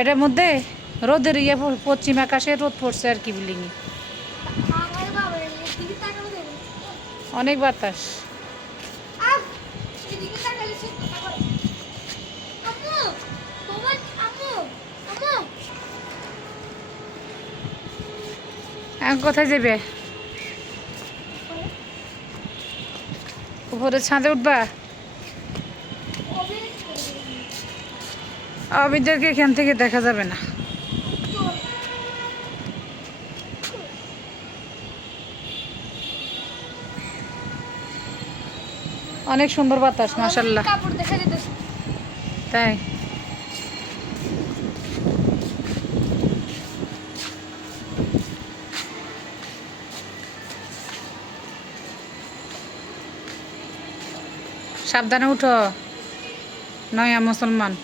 এটার মধ্যে রোদের ইয়ে পশ্চিম আকাশে রোদ পড়ছে আর কি বিল্ডিংয়ে অনেক বাতাস। এখন কোথায় যাবে? উপরে ছাদে উঠবা? অবিদেরকে এখান থেকে দেখা যাবে না। অনেক সুন্দর বাতাস মাশাআল্লাহ। তাই সাবধানে উঠো, নয়া মুসলমান।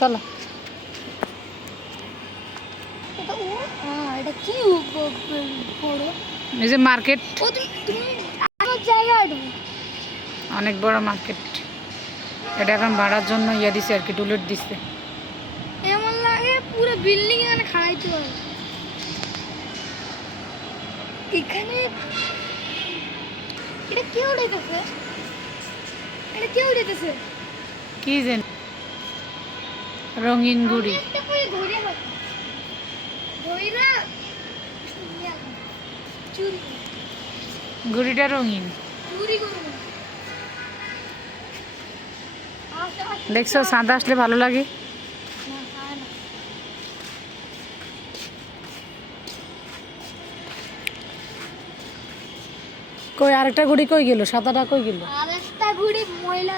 চলো এই যে মার্কেট, অনেক বড় মার্কেট। এটা এখন ভাড়ার জন্য ইয়ে দিছে আর কি, টুলেট দিছে। এমন লাগে পুরো বিল্ডিং এখানে খাড়াইতে হবে। এখানে এটা কি উড়াইতেছে? এটা কি উড়াইতেছে? কি জানি, রঙিন গুড়ি। একটা করে ধরে হবে ধইরা চুরি গুড়িটা রঙিন, চুরি করব। দেখছো চাঁদা আসলে ভালো লাগে। কই আরেকটা গুড়ি কই গেল? সাদাটা কই গেল? আরেকটা গুড়ি ময়লা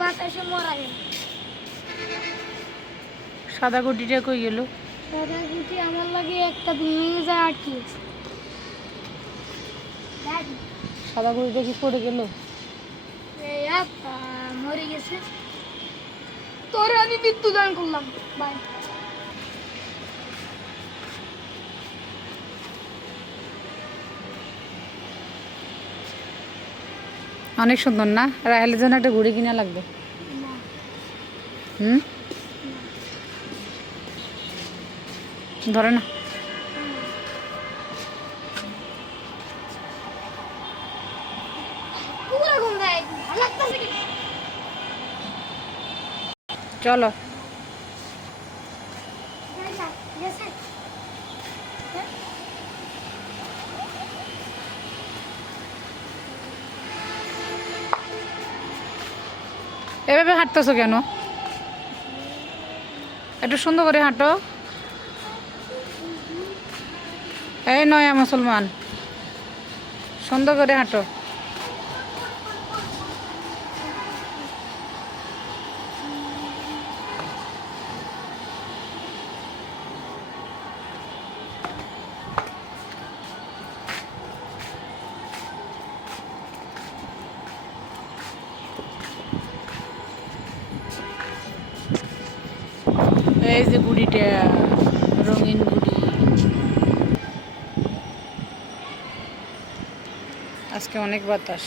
বাতাসে মরা গেল। সাদা গুড়িটা কই গেল? সাদা গুড়ি আমার লাগে একটা ভেঙে যায় আটকে আছে। সাদা গুড়িটা কি পড়ে গেল? এই আপা মরে গেছে। তোরে আমি মৃত্যু দান করলাম। বাই। অনেক সুন্দর না? রাহেলের জন্য একটা ঘুড়ি কিনা লাগবে। হুম, ধরে না। চলো এভাবে হাঁটতেছো কেন? একটু সুন্দর করে হাঁটো। এই নয়া মুসলমান, সুন্দর করে হাঁটো। এই যে গুড়িটা, রঙিন গুড়ি। আজকে অনেক বাতাস।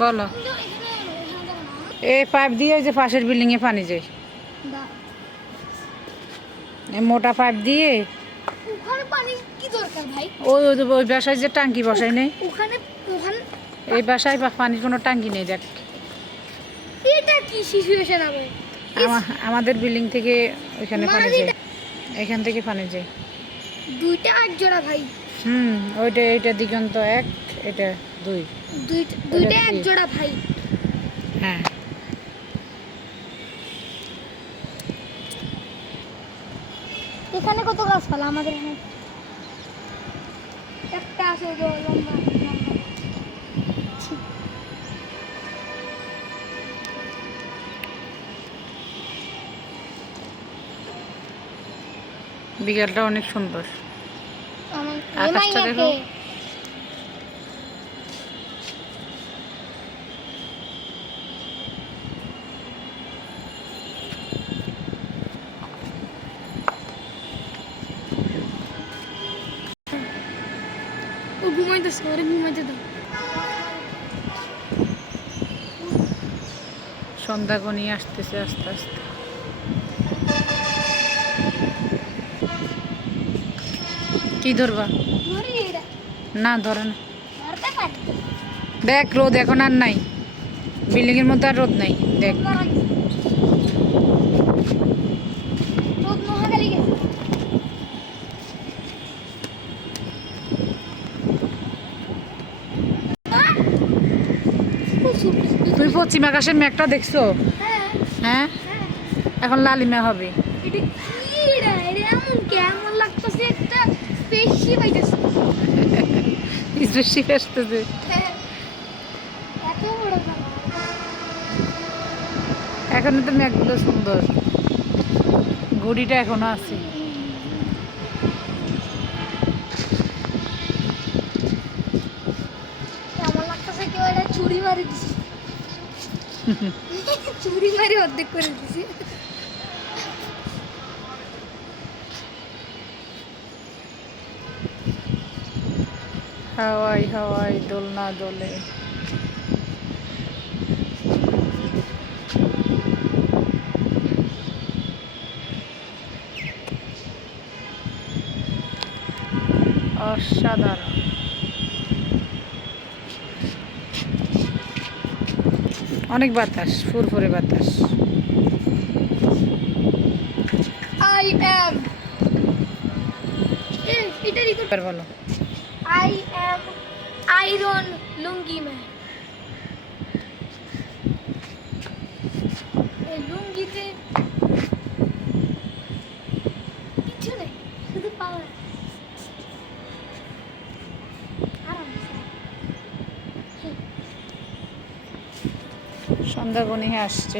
বলো, এই পাইপ দিয়ে ওই যে পাশের বিল্ডিং এ পানি যায়, এই মোটা পাইপ দিয়ে। ওখানে পানি কি দরকার ভাই? ওই ওই বাসায় যে টাঙ্কি বসাই নেই, ওখানে ওখানে এই বাসায় পানির কোনো টাঙ্কি নেই। দেখ এটা কি কি সিচুয়েশন হবে? আমাদের বিল্ডিং থেকে ওইখানে পানি মাঝি যায়, এখান থেকে পানি যায়। দুইটা এক জোড়া ভাই, ওইটা এটা দিগন্ত এক, এটা দুই। দুইটা এক কি? জোড়া ভাই। হ্যাঁ, এখানে কত গাছপালা আমাদের এখানে একটা আছে ওই যে লম্বা লম্বা। ছি, বিকেলটা অনেক সুন্দর। আমার আকাশটা দেখো। ও ঘুমাইতেছে, ওরে ঘুমাইতে দাও। সন্ধ্যা গনিয়ে আসতেছে আস্তে আস্তে। কি ধরবা? ধরি এটা, না ধরে না। ধরতে পারি। দেখ রোদ এখন আর নাই, বিল্ডিং এর মধ্যে আর রোদ নাই। দেখ রোদ মহাকালী গেছে। তুমি পশ্চিম আকাশের মেঘটা দেখছো? হ্যাঁ হ্যাঁ, হ্যাঁ, এখন লালিমা হবে। এটা কি রে? এটা এমন কেমন লাগতেছে, একটা স্পেসশিপ আইতেছে। স্পেসশিপ আসতেছে। হ্যাঁ, এত বড় জায়গা। এখনো তো মেঘগুলো সুন্দর, ঘড়িটা এখনো আছে। কেমন লাগতেছে, কেউ এটা চুরি মারি দিছে। চুরি মারি অর্ধেক করে দিছে। হাওয়াই হাওয়াই দোলনা দোলে। অসাধারণ। অনেক বাতাস, ফুরফুরে বাতাস। I am. এটারই তো এবার বলো। I am Iron lungi man. এই লুঙ্গিতে কিছু নেই, শুধু পাওয়ার। সন্ধ্যা গনিয়ে আসছে।